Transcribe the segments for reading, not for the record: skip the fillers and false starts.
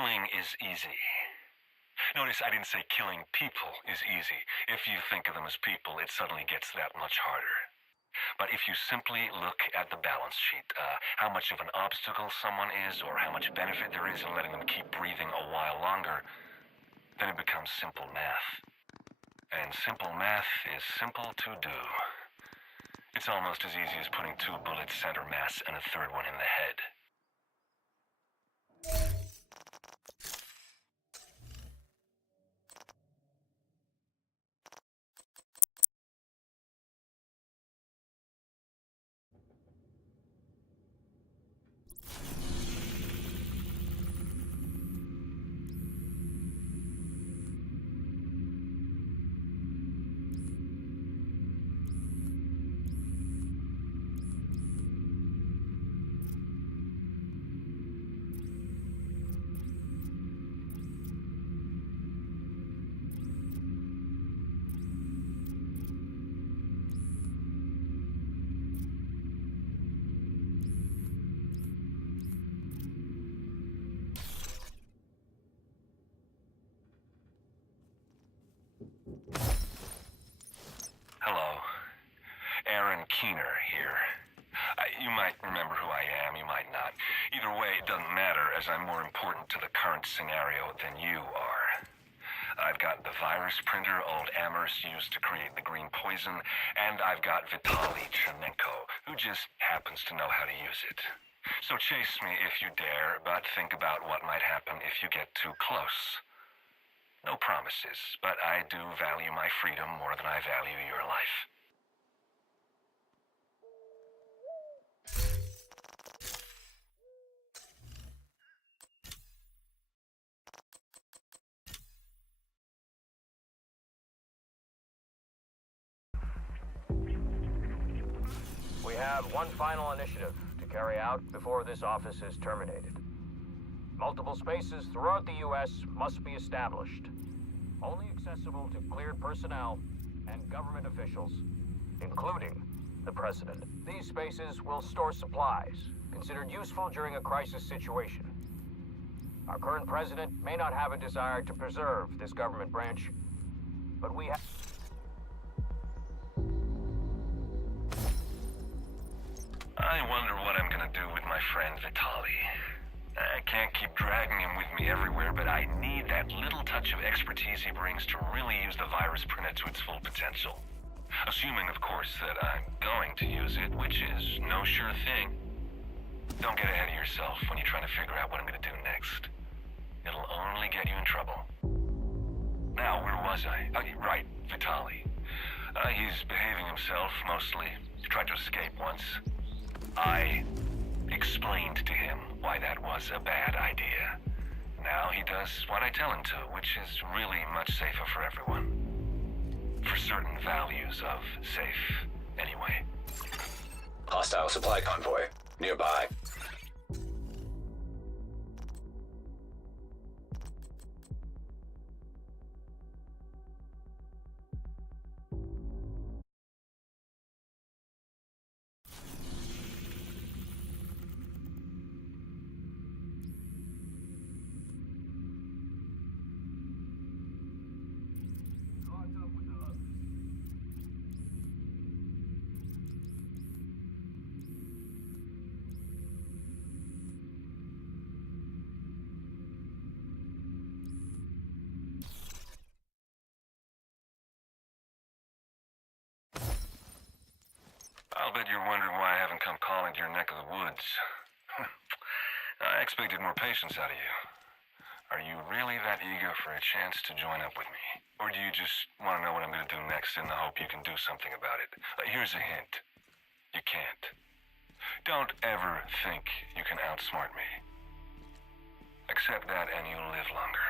Killing is easy. Notice I didn't say killing people is easy. If you think of them as people, it suddenly gets that much harder. But if you simply look at the balance sheet, how much of an obstacle someone is, or how much benefit there is in letting them keep breathing a while longer, then it becomes simple math. And simple math is simple to do. It's almost as easy as putting 2 bullets center mass and a third one in the head. Keener here. You might remember who I am, you might not. Either way, it doesn't matter, as I'm more important to the current scenario than you are. I've got the virus printer old Amherst used to create the green poison, and I've got Vitaly who just happens to know how to use it. So chase me if you dare, but think about what might happen if you get too close. No promises, but I do value my freedom more than I value your life. We have one final initiative to carry out before this office is terminated. Multiple spaces throughout the U.S. must be established, only accessible to cleared personnel and government officials, including the President. These spaces will store supplies considered useful during a crisis situation. Our current President may not have a desire to preserve this government branch, but we have... I wonder what I'm gonna do with my friend Vitaly. I can't keep dragging him with me everywhere, but I need that little touch of expertise he brings to really use the virus printer to its full potential. Assuming, of course, that I'm going to use it, which is no sure thing. Don't get ahead of yourself when you're trying to figure out what I'm gonna do next. It'll only get you in trouble. Now, where was I? Oh, right, Vitaly. He's behaving himself, mostly. He tried to escape once. I explained to him why that was a bad idea. Now he does what I tell him to, which is really much safer for everyone. For certain values of safe, anyway. Hostile supply convoy nearby. I'll bet you're wondering why I haven't come calling to your neck of the woods. I expected more patience out of you. Are you really that eager for a chance to join up with me? Or do you just want to know what I'm going to do next in the hope you can do something about it? Here's a hint. You can't. Don't ever think you can outsmart me. Accept that and you'll live longer.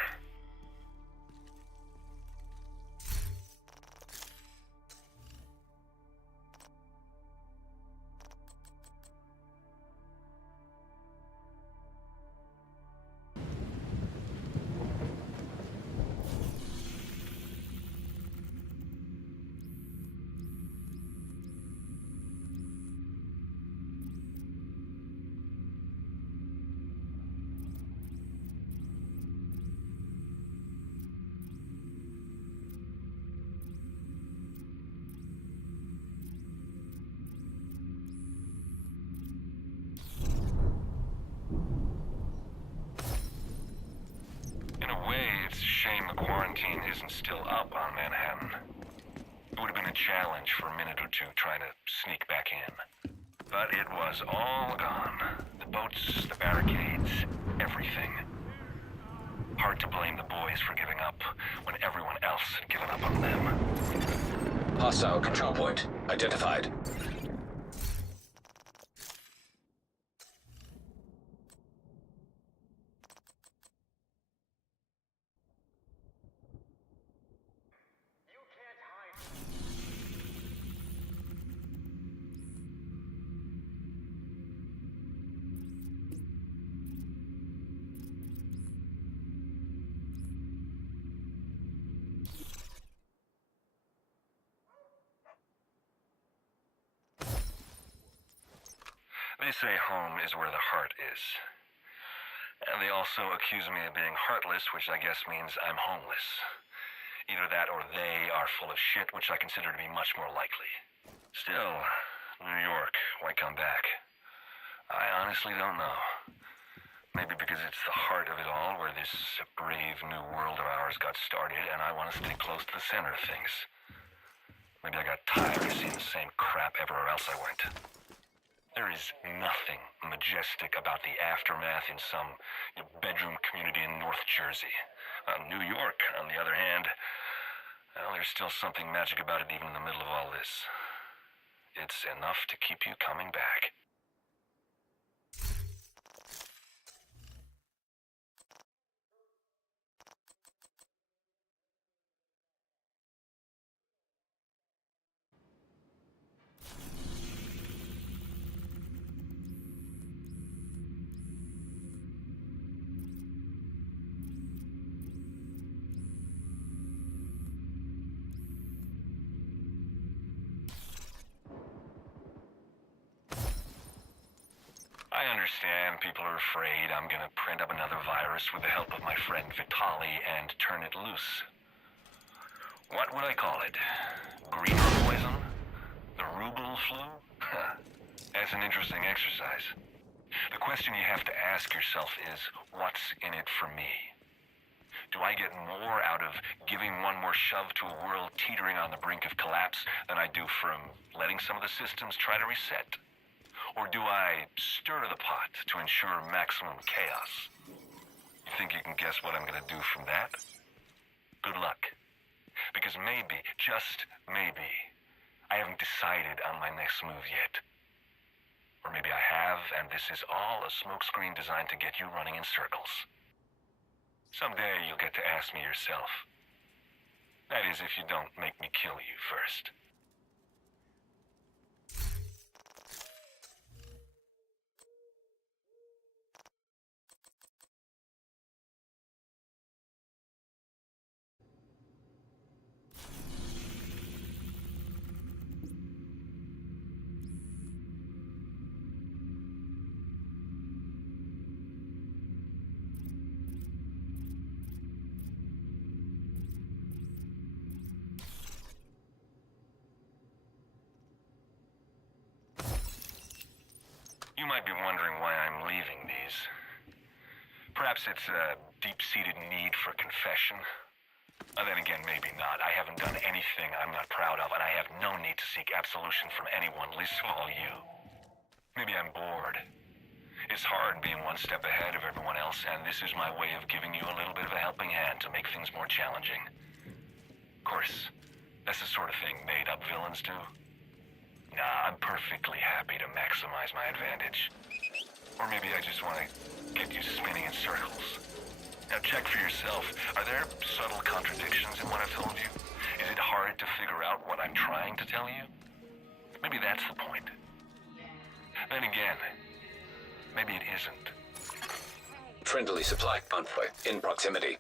shame the quarantine isn't still up on Manhattan. It would have been a challenge for a minute or two trying to sneak back in. But it was all gone. The boats, the barricades, everything. Hard to blame the boys for giving up when everyone else had given up on them. Hostile control point identified. They say home is where the heart is. And they also accuse me of being heartless, which I guess means I'm homeless. Either that or they are full of shit, which I consider to be much more likely. Still, New York, why come back? I honestly don't know. Maybe because it's the heart of it all, where this brave new world of ours got started, and I want to stay close to the center of things. Maybe I got tired of seeing the same crap everywhere else I went. There is nothing majestic about the aftermath in some bedroom community in North Jersey. New York, on the other hand, well, there's still something magic about it even in the middle of all this. It's enough to keep you coming back. I understand people are afraid I'm gonna print up another virus with the help of my friend Vitaly and turn it loose. What would I call it? Green poison? The ruble flu? That's an interesting exercise. The question you have to ask yourself is, what's in it for me? Do I get more out of giving one more shove to a world teetering on the brink of collapse than I do from letting some of the systems try to reset? Or do I stir the pot to ensure maximum chaos? You think you can guess what I'm gonna do from that? Good luck. Because maybe, just maybe, I haven't decided on my next move yet. Or maybe I have, and this is all a smokescreen designed to get you running in circles. Someday you'll get to ask me yourself. That is, if you don't make me kill you first. You might be wondering why I'm leaving these. Perhaps it's a deep-seated need for confession. Then again, maybe not. I haven't done anything I'm not proud of, and I have no need to seek absolution from anyone, least of all you. Maybe I'm bored. It's hard being one step ahead of everyone else, and this is my way of giving you a little bit of a helping hand to make things more challenging. Of course, that's the sort of thing made-up villains do. Nah, I'm perfectly happy to maximize my advantage. Or maybe I just want to get you spinning in circles. Now check for yourself. Are there subtle contradictions in what I've told you? Is it hard to figure out what I'm trying to tell you? Maybe that's the point. Then again, maybe it isn't. Friendly supply convoy in proximity.